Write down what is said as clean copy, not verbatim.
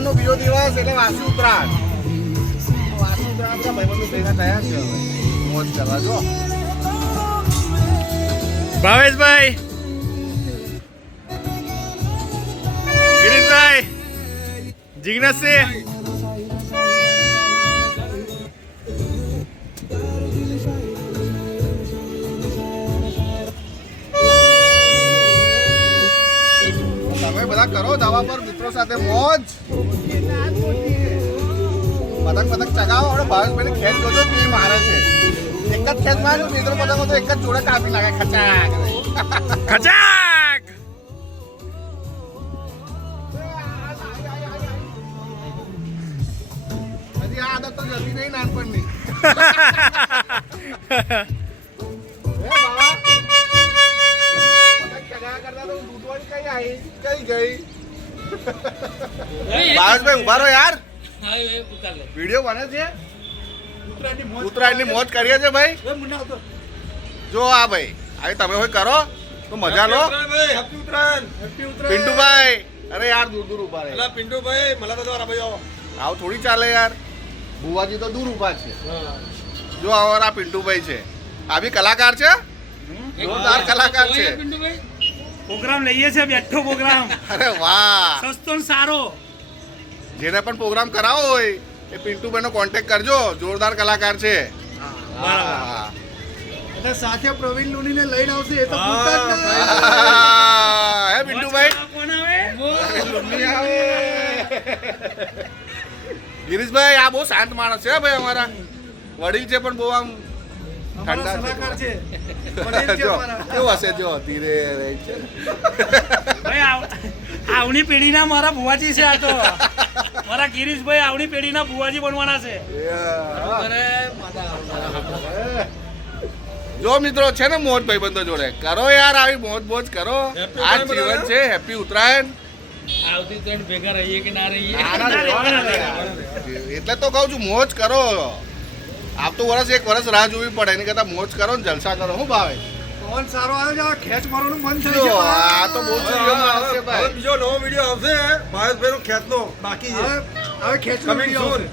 ઉત્તરાયણ નો બીજો દિવસ એટલે વાસી ઉત્તરાયણ. વાસી ઉત્તરાયણ આપણા ભાઈબંધો ભેગા થયા છે હવે મોજ કરવા. જો ભાવેશભાઈ, ગિરીશભાઈ, જિગ્નેશસિંહ, તમે બધા કરો ધાબા પર મિત્રો સાથે મોજ. પતંગ પતંગ ચગાવો. આપણે ભાવેશભાઈ ખેંચ જોજો કેવી મારે છે. એક જ ખેંચ મારે મિત્રો પતંગો તો એક જ જોડે કાપી નાખે ખચાક ખચાક. હજી આ આદત તો જલ્દી નહીં નાનપણની. ભાવેશભાઈ ઉભા રહો યાર. વિડીયો બને છે. ઉત્તરાયણની મોજ કરીએ છે ભાઈ. જો આ ભાઈ હવે તમે હોય કરો તો મજા લો. પિન્ટુભાઈ, અરે યાર દૂર દૂર ઉભા રહે. પિન્ટુભાઈ મને તો ભાઈ આવું થોડી ચાલે યાર. બુવાજી તો દૂર ઉભા છે. જો આ પિન્ટુભાઈ છે. આ બી કલાકાર છે. જોરદાર કલાકાર છે. પ્રોગ્રામ લઈએ છે, બેઠો પ્રોગ્રામ. અરે વાહ. સસ્તો ને સારો. જેને પણ પ્રોગ્રામ કરાવો હોય એ પિન્ટુભાઈ નો કોન્ટેક્ટ કરજો. જોરદાર કલાકાર છે. બરાબર. અને સાથે પ્રવીણ લુનીને લઈને આવશે એ તો હે પિન્ટુભાઈ. કોણ આવે? લુમની આવે. ગિરીશભાઈ આ બહુ શાંત માણસ છે ભાઈ. અમારા વડીલ છે પણ બહુ આમ ઠંડા સલાહકાર છે. જો કેવું હશે. જો ધીરે રહે છે. ભાઈ આવની પેઢીના મારા ભુવાજી છે. આ તો મારા ગિરીશભાઈ આવની પેઢીના ભુવાજી બનવાના છે. જો મિત્રો છે ને મોજ ભાઈબંધો જોડે કરો યાર. આવી મોજ મોજ કરો. આ જીવન છે. હેપી ઉત્તરાયણ. આવતી ત્રણ ભેગા રહીએ કે ના રહીએ. એટલે તો કહું છું મોજ કરો. આવતું વર્ષ એક વર્ષ રાહ જોવી પડે. એની કરતા મોજ કરો ને જલસા કરો. શું ભાવે? પવન સારો આવ્યો છે. ખેંચ મારવાનું મન થાય જો છે. આ તો બહુ સૂર્ય માણસ છે ભાઈ. બીજો નવો વિડીયો આવશે ભાવેશભાઈ નો ખેંચનો બાકી છે. હવે ખેંચનો વિડીયો આવશે.